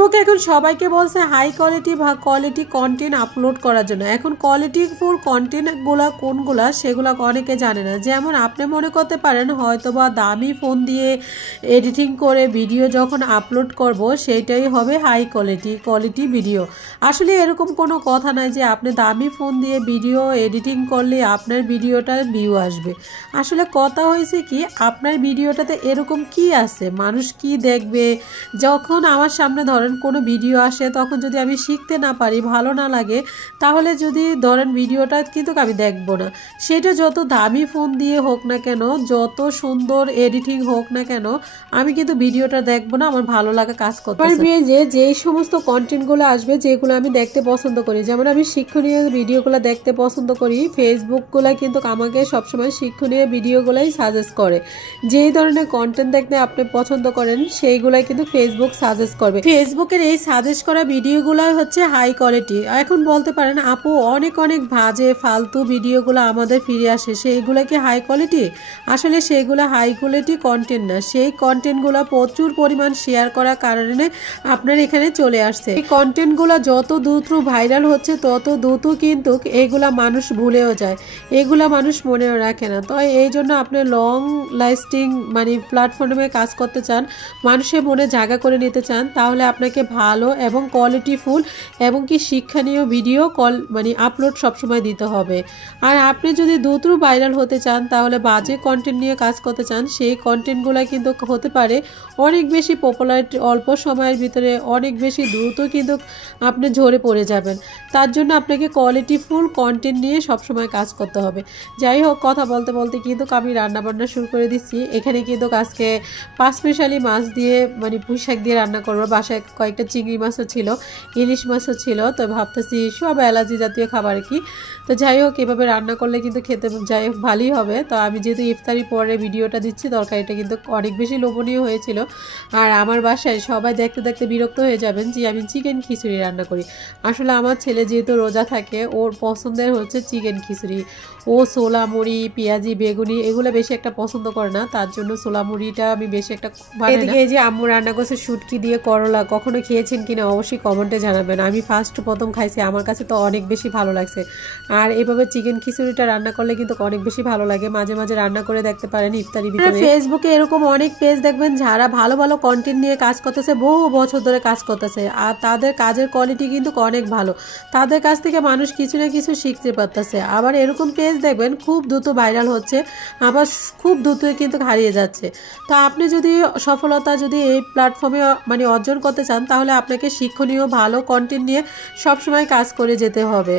Facebook এখন সবাইকে বলছে হাই কোয়ালিটি বা কোয়ালিটি কন্টেন্ট আপলোড করার জন্য। এখন কোয়ালিটিফুল কন্টেন্টগুলো কোনগুলা সেগুলো অনেকে জানে না। যেমন আপনি মনে করতে পারেন হয়তোবা দামি ফোন দিয়ে এডিটিং করে ভিডিও যখন আপলোড করব সেইটাই হবে হাই কোয়ালিটি ভিডিও। আসলে এরকম কোনো কথা নাই যে আপনি দামি ফোন দিয়ে ভিডিও এডিটিং করলে আপনার ভিডিওটার ভিউ আসবে। আসলে কথা হয়েছে কি, আপনার ভিডিওটাতে এরকম কি আছে, মানুষ কি দেখবে। যখন আমার সামনে ধরেন কোনো ভিডিও আসে তখন যদি আমি শিখতে না পারি, ভালো না লাগে, তাহলে যদি ধরেন ভিডিওটা কিন্তু আমি দেখব না। সেটা যত দামি ফোন দিয়ে হোক না কেন, যত সুন্দর এডিটিং হোক না কেন, আমি কিন্তু ভিডিওটা দেখব না, আমার ভালো লাগা কাজ করতে। আমার পেজে যেই সমস্ত কন্টেন্টগুলো আসবে যেগুলো আমি দেখতে পছন্দ করি, যেমন আমি শিক্ষণীয় ভিডিওগুলো দেখতে পছন্দ করি, ফেসবুকগুলো কিন্তু আমাকে সবসময় শিক্ষণীয় ভিডিওগুলোই সাজেস্ট করে। যেই ধরনের কন্টেন্ট দেখতে আপনি পছন্দ করেন সেইগুলাই কিন্তু ফেসবুক সাজেস্ট করবে। ফেসবুকের এই সাজেস্ট করা ভিডিওগুলো হচ্ছে হাই কোয়ালিটি। এখন বলতে পারেন আপু অনেক বাজে ফালতু ভিডিওগুলো আমাদের ফিরে আসে, সেইগুলো কি হাই কোয়ালিটি? আসলে সেগুলো হাই কোয়ালিটি কন্টেন্ট না, সেই কন্টেন্টগুলো প্রচুর পরিমাণ শেয়ার করার কারণে আপনার এখানে চলে আসছে। এই কন্টেন্টগুলো যত দ্রুত ভাইরাল হচ্ছে তত দ্রুত কিন্তু এগুলা মানুষ ভুলেও যায়, এগুলা মানুষ মনেও রাখে না। তো এই জন্য আপনি লং লাস্টিং মানে প্ল্যাটফর্মে কাজ করতে চান, মানুষের মনে জায়গা করে নিতে চান, তাহলে আপনাকে ভালো এবং কোয়ালিটিফুল এবং কি শিক্ষণীয় ভিডিও আপলোড সবসময় দিতে হবে। আর আপনি যদি দ্রুত ভাইরাল হতে চান, তাহলে বাজে কন্টেন্ট নিয়ে কাজ করতে চান, সেই কন্টেন্টগুলো কিন্তু হতে পারে অনেক বেশি পপুলারিটি, অল্প সময়ের ভিতরে অনেক বেশি দ্রুত কিন্তু আপনি ঝরে পড়ে যাবেন। তার জন্য আপনাকে কোয়ালিটিফুল কন্টেন্ট নিয়ে সবসময় কাজ করতে হবে। যাই হোক, কথা বলতে বলতে কিন্তু আমি রান্নাবান্না শুরু করে দিচ্ছি। এখানে কিন্তু আজকে পাঁচমিশালি মাছ দিয়ে পুঁই শাক দিয়ে রান্না করবো। বাসায় কয়েকটা চিংড়ি মাছও ছিল, ইলিশ মাছও ছিল, তো ভাবতেছি সব অ্যালার্জি জাতীয় খাবার কি। তো যাই হোক, এভাবে রান্না করলে কিন্তু খেতে যাই হোক ভালোই হবে। তো আমি যেহেতু ইফতারি পরে ভিডিওটা দিচ্ছি, তরকারিটা কিন্তু অনেক বেশি লোভনীয় হয়েছিল। আর আমার বাসায় সবাই দেখতে দেখতে বিরক্ত হয়ে যাবেন যে আমি চিকেন খিচুড়ি রান্না করি। আসলে আমার ছেলে যেহেতু রোজা থাকে, ওর পছন্দের হচ্ছে চিকেন খিচুড়ি। ও ছোলা মুড়ি, পেঁয়াজি, বেগুনি এগুলো বেশি একটা পছন্দ করে না, তার জন্য ছোলা মুড়িটা আমি বেশি একটা এদিকে এই যে আম্মু রান্না করছে শুটকি দিয়ে করলা। কখনো খেয়েছেন কিনা অবশ্যই কমেন্টে জানাবেন। আমি প্রথম খাইছি, আমার কাছে তো অনেক বেশি ভালো লাগছে। আর এভাবে চিকেন খিচুড়িটা রান্না করলে কিন্তু অনেক বেশি ভালো লাগে। মাঝে মাঝে রান্না করে দেখতে পারেন ইফতারি ভিতরে। ফেসবুকে এরকম অনেক পেজ দেখবেন যারা ভালো ভালো কন্টেন্ট নিয়ে কাজ করতেছে, বহু বছর ধরে কাজ করতেছে, আর তাদের কাজের কোয়ালিটি কিন্তু অনেক ভালো। তাদের কাছ থেকে মানুষ কিছু না কিছু শিখতে পারতেছে। আবার এরকম পেজ দেখবেন খুব দ্রুত ভাইরাল হচ্ছে, আবার খুব দ্রুত কিন্তু হারিয়ে যাচ্ছে। তো আপনি যদি সফলতা এই প্ল্যাটফর্মে অর্জন করতে চান, তাহলে আপনাকে শিক্ষণীয় ভালো কন্টেন্ট নিয়ে সবসময় কাজ করে যেতে হবে।